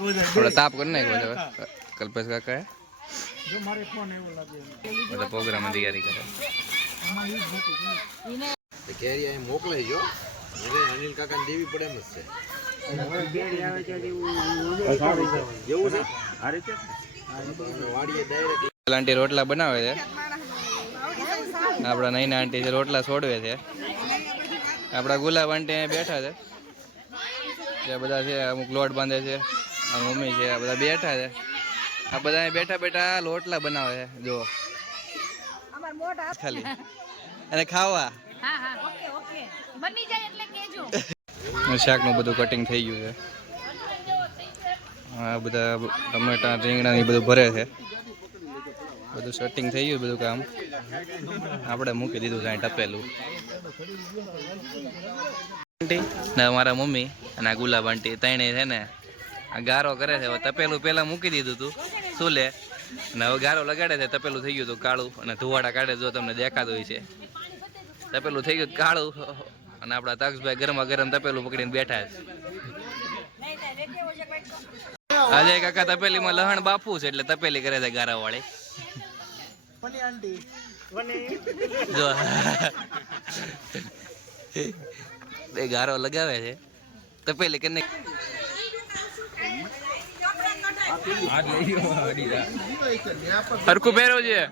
थोड़ा ताप करने को कल्पेश काका है બધા પ્રોગ્રામ તૈયારી કરે કેરી અહીં મોકલાઈ જો હવે અનિલ કાકાને દેવી પડે એમ જ છે આંટી રોટલા બનાવે છે આપણા નૈના આંટી છે રોટલા છોડવે છે આપણા ગુલાબ આંટી બેઠા છે જે બધા છે અમુક લોટ બાંધે છે મમ્મી છે આ બધા બેઠા છે આ બધા બેઠા બેઠા લોટલા બનાવે છે જો ખાલી અને ખાવા શાક નું બધું કટિંગ થઈ ગયું છે આ બધા ટમેટા રીંગણા ને બધું ભરે છે બધું સેટિંગ થઈ ગયું બધું કામ આપણે મૂકી દીધું કાંઈ ટપેલું ને મારા મમ્મી અને આ ગુલાબ આંટી ત્રણે છે ને આ ગારો કરે છે હવે તપેલું પેલા મૂકી દીધું હતું શું લે અને હવે ગારો લગાડે છે તપેલું થઈ ગયું હતું કાળું અને ધુવાડા કાઢે જો તમને દેખાતું હોય છે તપેલું થઈ ગયું કાળું અને આપણા તક્ષભાઈ ગરમા ગરમ તપેલું પકડીને બેઠા છે આજે કાકા તપેલીમાં લહણ બાપુ છે એટલે તપેલી કરે છે ગારા વાળી જો બે ગારો લગાવે છે તપેલી કરીને હરખું પહેરો છે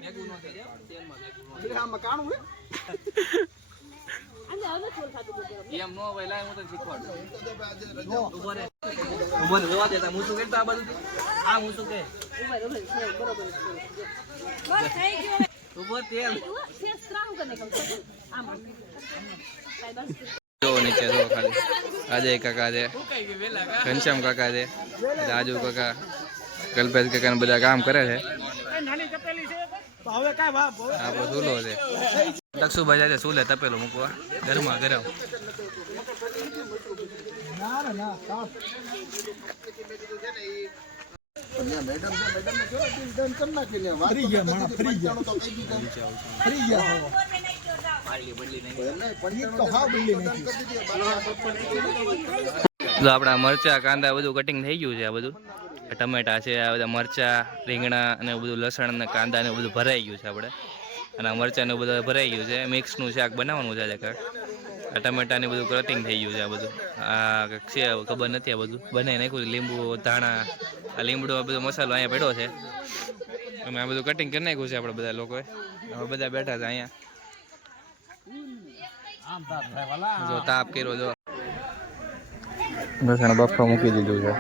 નીચે જો ખાલી અજય કાકા છે ઘનશ્યામ કાકા છે રાજુ કાકા કલ્પેશ કાકા ને બધા કામ કરે છે આપણો ચૂલો છે દક્ષુભાઈ જાય ચૂલે તપેલું મૂકવા ગરમા ગરમ આપડા મરચા કાંદા બધું કટિંગ થઈ ગયું છે આ બધું ટમેટા છે આ બધા મરચા રીંગણા અને બધું લસણ ને કાંદા ને બધું ભરાઈ ગયું છે આપણે અને આ મરચા ને બધું ભરાઈ ગયું છે મિક્સ નું શાક બનાવવાનું છે આ ટમેટા ને બધું કટિંગ થઈ ગયું છે આ બધું આ છે ખબર નથી આ બધું બનાવી નાખ્યું લીંબુ ધાણા આ લીમડો બધો મસાલો અહીંયા પડ્યો છે અને આ બધું કટિંગ કરી નાખ્યું છે આપણે બધા લોકોએ હવે બધા બેઠા છે અહીંયા જો તાપ કર્યો જો લસણ બફા મૂકી દીધું છે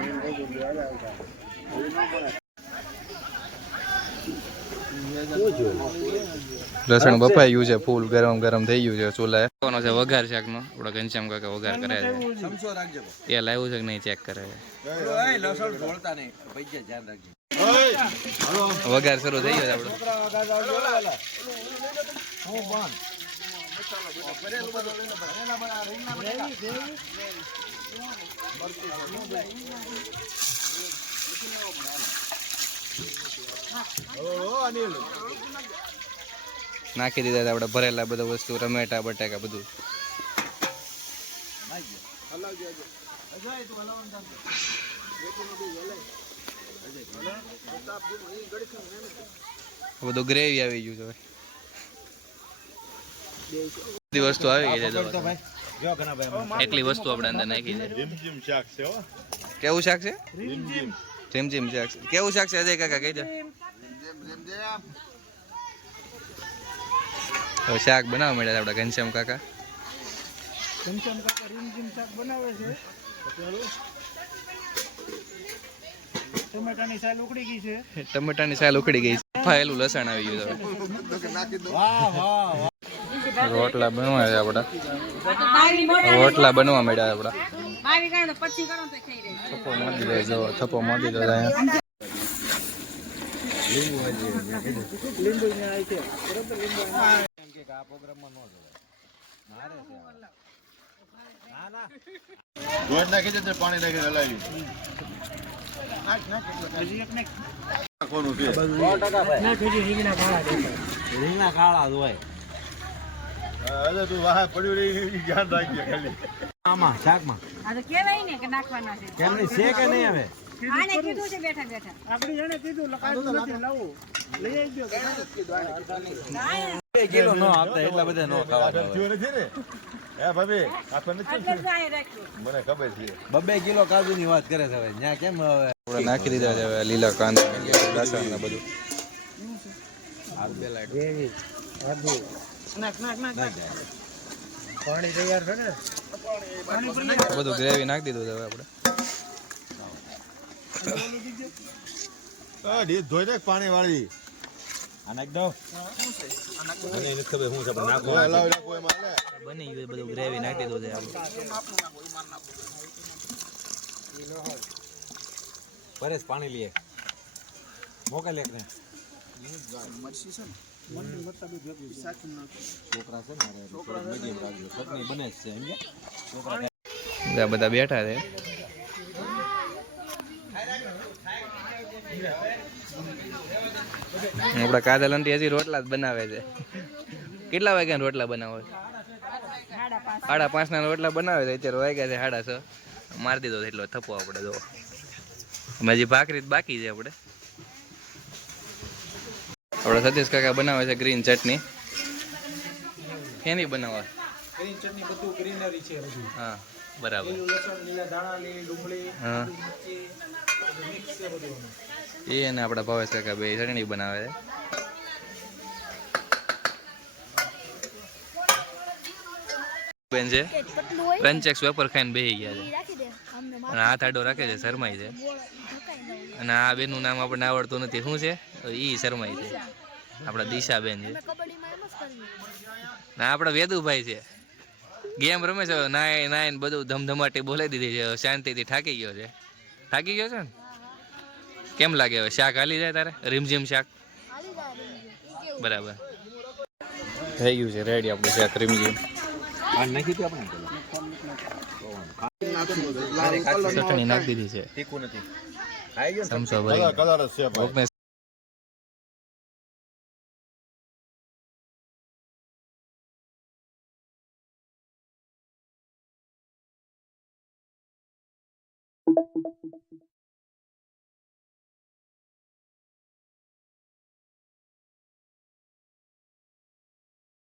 લસણ બફાઈ ગયું છે ફૂલ ગરમ ગરમ થઈ ગયું છે ચૂલા છે વઘાર શાક નો આપડે ઘનશ્યામ કાકા વઘાર કરે છે એ લાવ્યું છે કે નહીં ચેક કરે છે વઘાર શરૂ થઈ ગયો છે નાખી દીધા આપણે ભરેલા બધા વસ્તુ ટમેટા બટાકા બધું બધું ગ્રેવી આવી ગયું છે બધી વસ્તુ આવી ગઈ છે એટલી વસ્તુ આપણે અંદર નાખી છે કેવું શાક છે રીમઝીમ શાક છે કેવું શાક છે અજય કાકા કહી દે શાક બનાવવા મળ્યા આપડા ઘનશ્યામ કાકા રીમઝીમ શાક બનાવે છે ટમેટાની સાલ ઉકળી ગઈ છે ફાયેલું લસણ આવી ગયું રોટલા બનવા છે આપડા રોટલા બનવા મળ્યા આપડા થપ્પો મારી દે જો થપ્પો મારી દો પાણી નાખી હલાવી રીંગણા કાળા હોય તું વાહ પડ્યું રહી ધ્યાન રાખજે ખાલી આમાં શાકમાં આ તો કેવાય ને કે નાખવાના છે કેમ નહીં છે કે નહીં હવે આને કીધું છે બેઠા બેઠા આપણી એને કીધું લખાયું નથી લાવું લઈ આવજો 2 કિલો નો આપતા એટલા બધા નો ખાવા થયું નથી ને હે ભાભી આપણને એટલે જ આ રાખ્યું મને ખબર છે 2 કિલો કાજુની વાત કરે છે હવે ન્યા કેમ હવે આપણે નાખી દીધા છે હવે લીલા કાંદા લસણ ને બધું પાણી તૈયાર છે ને બધું ગ્રેવી નાખી દીધું છે હવે આપણે ધોઈ દે પાણી વાળી આ નાખ દો મને નથી ખબર હું છે પણ નાખો નાખો એમાં લે બની ગયું બધું ગ્રેવી નાખી દીધું છે આપણે પરેશ પાણી લઈએ મોકલ એકને છોકરા છે ને મીડિયમ રાખજો ચટણી બને જ છે સમજ્યા બધા બેઠા છે આપડા કાજલ આંટી હજી રોટલા જ બનાવે છે કેટલા વાગ્યા રોટલા બનાવે 5:30 ના રોટલા બનાવે છે અત્યારે વાગ્યા છે 6:30 મારી દીધો એટલો થપ્પો આપણે જો હજી ભાખરી જ બાકી છે આપણે સતીશ કાકા બનાવે છે ગ્રીન ચટણી કેની બનાવે ગ્રીન ચટણી બધું ગ્રીનરી છે બધું હા બરાબર લીલું લસણ લીલા ધાણા લીલી ડુંગળી હા મિર્ચી મિક્સ છે બધું એ અને આપણા ભાવેશ કાકા બે ચટણી બનાવે છે બેન છે રંચેક્સ વેપર ખાઈને બેસી ગયા છે અને હાથ આડો રાખે છે શરમાઈ છે અને આ બેનનું નામ આપણને આવડતું નથી શું છે ઈ શરમાઈ છે આપણા દિશાબેન છે ના આપણા વેદુભાઈ છે ગેમ રમે છે નાય નાય ને બધું ધમધમાટી બોલાવી દીધી છે શાંતિથી થાકી ગયો છે ને કેમ લાગે હવે શાક હાલી જાય તારે રીમઝીમ શાક બરાબર થઈ ગયું છે રેડી આપણું શાક રીમઝીમ પાણી નાખી દે આપણે ચટણી નાખી દીધી છે તીખું નથી ખાઈ ગયો સમસો ભરી કલર જ છે ભાઈ ઓકે